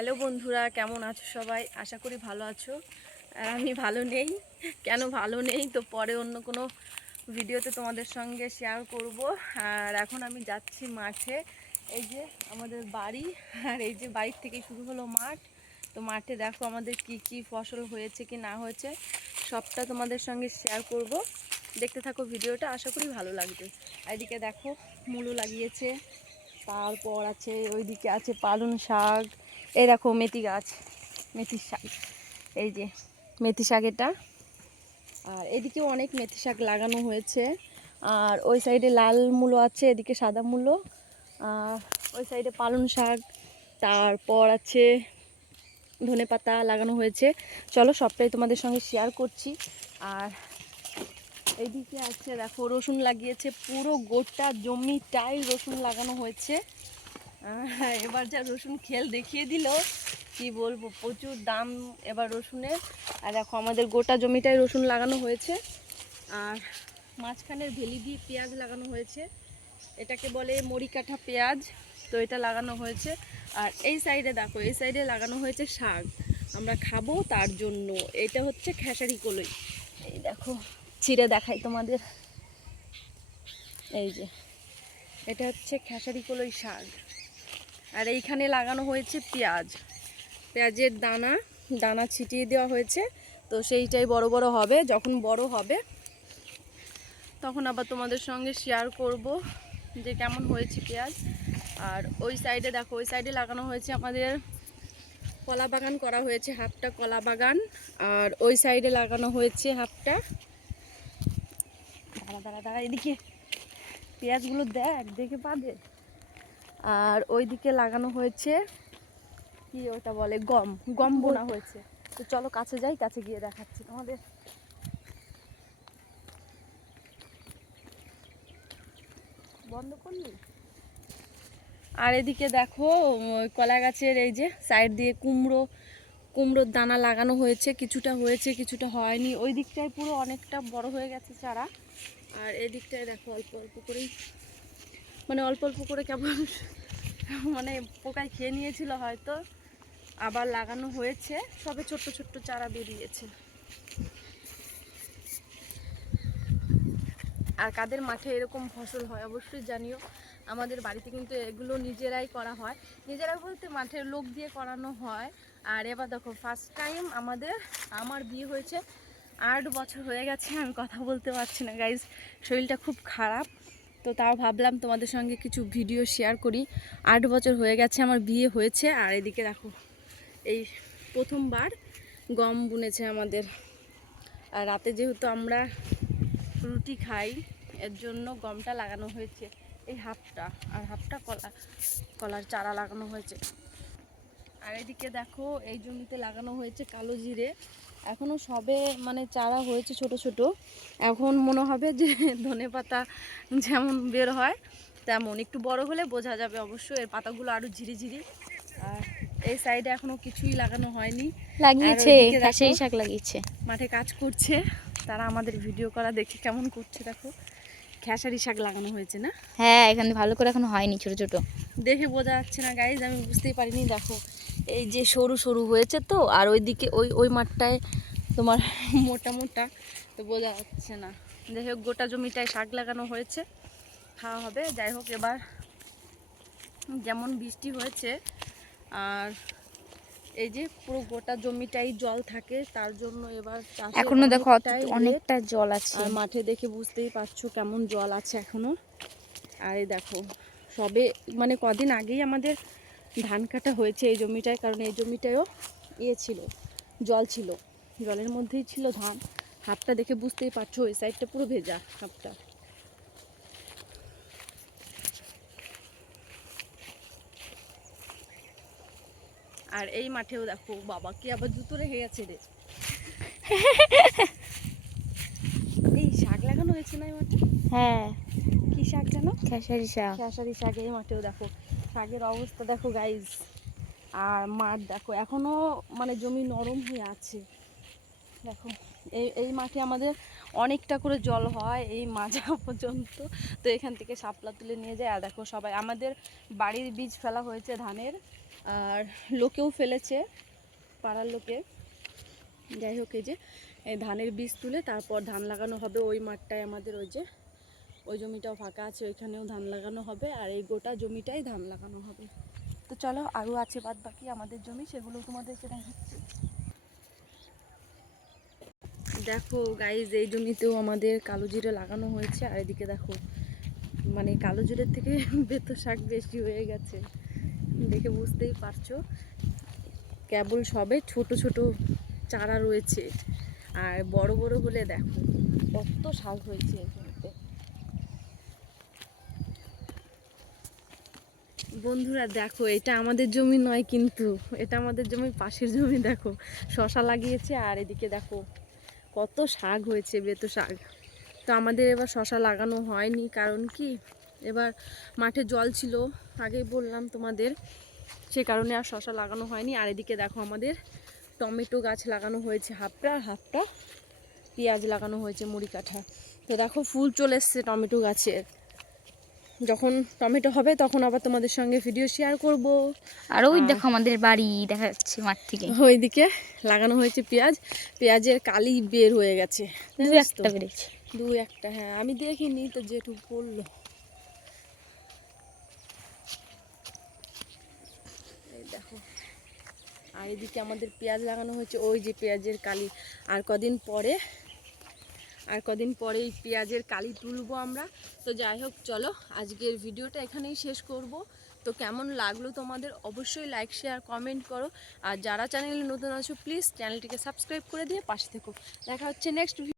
Hello বন্ধুরা, কেমন আছো সবাই? আশা করি ভালো আছো। আর আমি ভালো নেই। কেন ভালো নেই তো পরে অন্য কোনো ভিডিওতে তোমাদের সঙ্গে শেয়ার করব। আর এখন আমি যাচ্ছি মাঠে। এই যে আমাদের বাড়ি, আর এই যে বাড়ির থেকে শুরু হলো মাঠ। তো মাঠে দেখো আমাদের কি কি ফসল হয়েছে কি না হয়েছে সবটা তোমাদের সঙ্গে শেয়ার করব। দেখতে থাকো ভিডিওটা, আশা করি ভালো লাগবে। এদিকে দেখো মূলো লাগিয়েছে, তারপর আছে ওইদিকে আছে পালং শাক, এই দেখো মেথি গাছ, মেথির শাক, এই যে মেথি শাক এটা। আর এদিকেও অনেক মেথি শাক লাগানো হয়েছে। আর ওই সাইডে লাল মূলো আছে, এদিকে সাদা মূলো। আর ওই সাইডে পালং শাক, তারপর আছে ধনেপাতা লাগানো হয়েছে। চলো সবটাই তোমাদের সঙ্গে শেয়ার করছি। আর এইদিকে আছে দেখো রসুন লাগিয়েছে, পুরো গোটা জমিটাই রসুন লাগানো হয়েছে। এবার যা রসুন খেল দেখিয়ে দিল, কি বলবো, প্রচুর দাম এবার রসুনের। আর দেখো আমাদের গোটা জমিটাই রসুন লাগানো হয়েছে। আর মাঝখানের ভেলি দিয়ে পেঁয়াজ লাগানো হয়েছে, এটাকে বলে মরিকাঠা পেঁয়াজ। তো এটা লাগানো হয়েছে। আর এই সাইডে দেখো, এই সাইডে লাগানো হয়েছে শাক, আমরা খাবো তার জন্য। এটা হচ্ছে খেসারি কলই। এই দেখো ছিঁড়ে দেখাই তোমাদের, এই যে এটা হচ্ছে খেসারি কলই শাক। আর এইখানে লাগানো হয়েছে পেঁয়াজ, পেঁয়াজের দানা দানা ছিটিয়ে দেওয়া হয়েছে। তো সেইটাই বড় বড় হবে, যখন বড় হবে তখন আবার তোমাদের সঙ্গে শেয়ার করব যে কেমন হয়েছে পেঁয়াজ। আর ওই সাইডে দেখো, ওই সাইডে লাগানো হয়েছে আমাদের কলা বাগান করা হয়েছে, হাফটা কলা বাগান। আর ওই সাইডে লাগানো হয়েছে হাফটা, দাঁড়া দাঁড়া দাঁড়া, এদিকে পেঁয়াজগুলো দেখে পাবে। আর ওইদিকে লাগানো হয়েছে কি ওটা বলে, গম, গম বোনা হয়েছে। তো চলো কাছে যাই, কাছে গিয়ে দেখাচ্ছি তোমাদের। বন্ধ করলি। আর এদিকে দেখো কলা গাছের এই যে সাইড দিয়ে কুমড়োর দানা লাগানো হয়েছে, কিছুটা হয়েছে কিছুটা হয়নি। ওই দিকটায় পুরো অনেকটা বড় হয়ে গেছে চারা। আর এই দিকটায় দেখো অল্প অল্প করেই, মানে অল্প অল্প করে কেবল মানে পোকায় খেয়ে নিয়েছিল হয়তো, আবার লাগানো হয়েছে, সবে ছোট্ট ছোট্ট চারা বেরিয়েছে। আর কাদের মাঠে এরকম ফসল হয় অবশ্যই জানিও। আমাদের বাড়িতে কিন্তু এগুলো নিজেরাই করা হয়, নিজেরা বলতে মাঠের লোক দিয়ে করানো হয়। আর এবার দেখো ফার্স্ট টাইম আমার বিয়ে হয়েছে 8 বছর হয়ে গেছে, আমি কথা বলতে পারছি না গাইজ, শরীরটা খুব খারাপ। তো তাও ভাবলাম তোমাদের সঙ্গে কিছু ভিডিও শেয়ার করি। 8 বছর হয়ে গেছে আমার বিয়ে হয়েছে। আর এদিকে দেখো এই প্রথমবার গম বুনেছে আমাদের। আর রাতে যেহেতু আমরা রুটি খাই, এর জন্য গমটা লাগানো হয়েছে এই হাফটা, আর হাফটা কলার চারা লাগানো হয়েছে। আর এদিকে দেখো এই জমিতে লাগানো হয়েছে কালো জিরে, এখনও সবে মানে চারা হয়েছে ছোট ছোট। এখন মনে হবে যে ধনেপাতা যেমন বের হয় তেমন, একটু বড় হলে বোঝা যাবে অবশ্যই, এর পাতাগুলো আরও ঝিরিঝিরি। আর এই সাইডে এখনো কিছুই লাগানো হয়নি, লাগিয়েছে, খেসারি শাক লাগিয়েছে, মাঠে কাজ করছে তারা, আমাদের ভিডিও করা দেখে কেমন করছে দেখো। খেসারি শাক লাগানো হয়েছে না? হ্যাঁ, এখানে ভালো করে এখনো হয়নি, ছোট ছোট দেখে বোঝা যাচ্ছে না গাইজ, আমি বুঝতেই পারিনি। দেখো এই যে সরু সরু হয়েছে তো, আর ওইদিকে ওই মাঠটায় তোমার মোটা মোটা, তো বোঝা যাচ্ছে না। যাই হোক গোটা জমিটায় শাক লাগানো হয়েছে, খাওয়া হবে। যাই হোক এবার যেমন বৃষ্টি হয়েছে, আর এই যে পুরো গোটা জমিটাই জল থাকে, তার জন্য এবার এখনো দেখো অনেকটা জল আছে। আর মাঠে দেখে বুঝতেই পারছো কেমন জল আছে এখনো। আর এই দেখো সবে মানে কদিন আগেই আমাদের ধান কাটা হয়েছে এই জমিটায়, কারণ এই জমিটায়ও ছিল, জল ছিল, জলের মধ্যেই ছিল ধান। হাতটা দেখে বুঝতেই পারছো ওই সাইডটা পুরো ভেজা হাতটা। আর এই মাঠেও দেখো, বাবা কি আবার জুতো রেখে গেছে রে। এই শাক লাগানো হয়েছে না এই মাঠে? হ্যাঁ, কি শাক জানো? খেসারি শাক। খেসারি শাক। এই মাঠেও দেখো শাকের অবস্থা দেখো গাইজ। আর মাঠ দেখো এখনো মানে জমি নরম হয়ে আছে। দেখো এই মাঠে আমাদের অনেকটা করে জল হয় এই মাজা পর্যন্ত। তো এখান থেকে শাপলা তুলে নিয়ে যায়। আর দেখো সবাই আমাদের বাড়ির বীজ ফেলা হয়েছে ধানের, আর লোকেও ফেলেছে, পাড়ার লোকে। যাই হোক, এই যে এই ধানের বীজ তুলে তারপর ধান লাগানো হবে ওই মাঠটায় আমাদের, ওই যে ওই জমিটাও ফাঁকা আছে, ওইখানেও ধান লাগানো হবে আর এই গোটা জমিটাই ধান লাগানো হবে। তো চলো, আরও আছে বাদ বাকি আমাদের জমি, সেগুলো তোমাদেরকে দেখাচ্ছি। দেখো গাইজ, এই জমিতেও আমাদের কালো জিরে লাগানো হয়েছে আর এদিকে দেখো মানে কালো জিরের থেকে বেতো শাক বেশি হয়ে গেছে, দেখে বুঝতেই পারছো। কেবল সবে ছোট ছোট চারা রয়েছে, আর বড় বড় হলে দেখো কত শাক হয়েছে এই জমিতে। বন্ধুরা দেখো, এটা আমাদের জমি নয় কিন্তু, এটা আমাদের জমির পাশের জমি। দেখো শশা লাগিয়েছে আর এদিকে দেখো কত শাক হয়েছে, বেতো শাক। তো আমাদের এবার শশা লাগানো হয়নি, কারণ কি এবার মাঠে জল ছিল, আগেই বললাম তোমাদের, সে কারণে আর শশা লাগানো হয়নি। আর এদিকে দেখো আমাদের টমেটো গাছ লাগানো হয়েছে হাফটা, আর হাফটা পেঁয়াজ লাগানো হয়েছে মুড়ি কাঠা। তো দেখো ফুল চলে এসছে টমেটো গাছের, যখন টমেটো হবে তখন আবার তোমাদের সঙ্গে ভিডিও শেয়ার করব। আর ওই দেখো আমাদের বাড়ি দেখা যাচ্ছে মাঠ থেকে। ওইদিকে লাগানো হয়েছে পেঁয়াজ, পেঁয়াজের কালি বের হয়ে গেছে, দু একটা বেড়েছে, দু একটা। হ্যাঁ আমি দেখিনি তো, যেটুকু পড়লো। এই দেখো, আর এদিকে আমাদের পেঁয়াজ লাগানো হয়েছে, ওই যে পেঁয়াজের কালি। আর কদিন পরে এই পেঁয়াজের কালি তুলবো আমরা। তো যাই হোক, চলো আজকের ভিডিওটা এখানেই শেষ করব। তো কেমন লাগলো তোমাদের অবশ্যই লাইক শেয়ার কমেন্ট করো, আর যারা চ্যানেলে নতুন আছো প্লিজ চ্যানেলটিকে সাবস্ক্রাইব করে দিয়ে পাশে থেকো। দেখা হচ্ছে নেক্সট